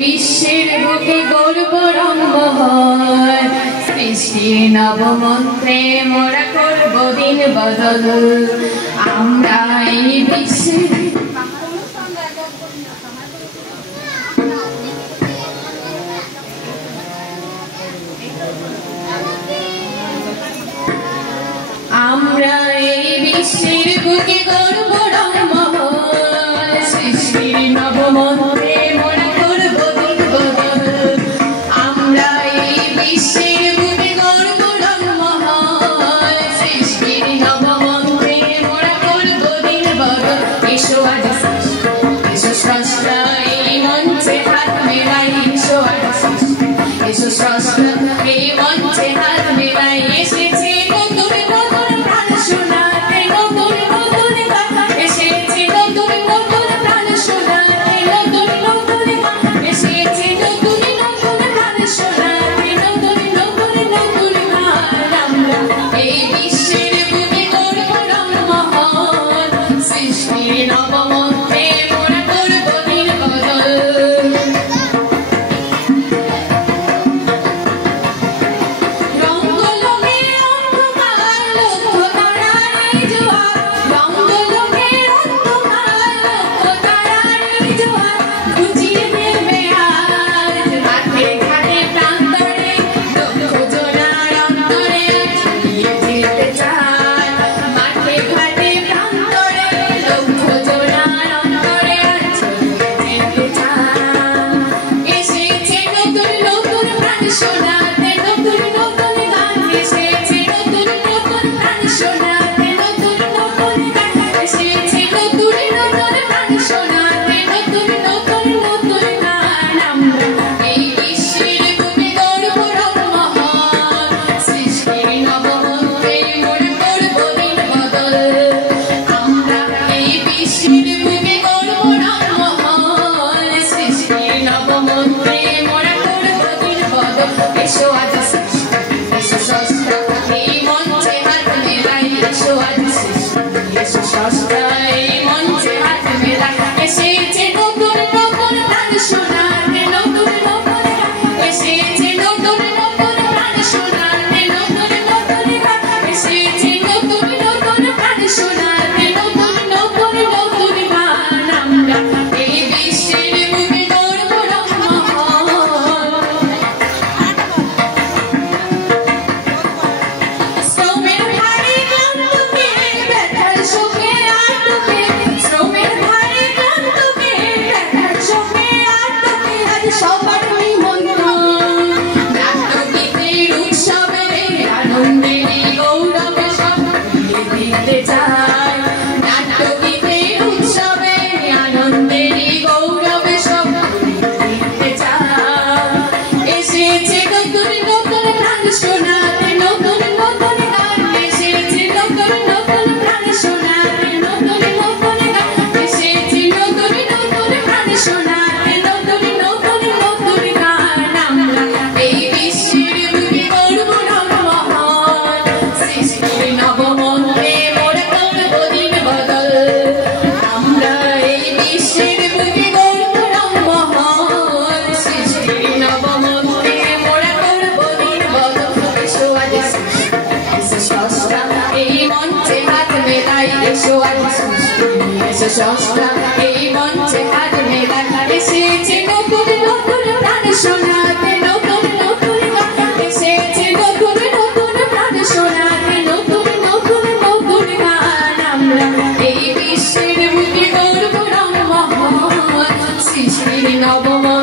বিশ্বের বুকে গর্ব রম্মহর সৃষ্টির নবমন্ত্রে মোরা করব দিন বদল আমরা এই বিশ্বের আমরা এই বিশ্বের বুকে গর্ব রম্মহর সৃষ্টির নবমন্ত্রে মোরা করব দিন বদল আমরা এই বিশ্বের বুকে গর্ব রম্মহর সৃষ্টির নবমন্ত্রে মোরা করব দিন বদল এসো আজ এসো স্রষ্টা এই মঞ্চে হাত মেলাই এসো আজ এসো স্রষ্টা এই মঞ্চে হাত মেলাই এসেছে স্রষ্টা এই মঞ্চে হাত মেলাই এসেছে নতুন নতুন প্রাণ শোনাতে নতুন নতুন গান এসেছে নতুন নতুন প্রাণ শোনাতে নতুন নতুন নতুন গান আমরা এই বিশ্বের বুকে গর্ব রম্মহর সৃষ্টির নবম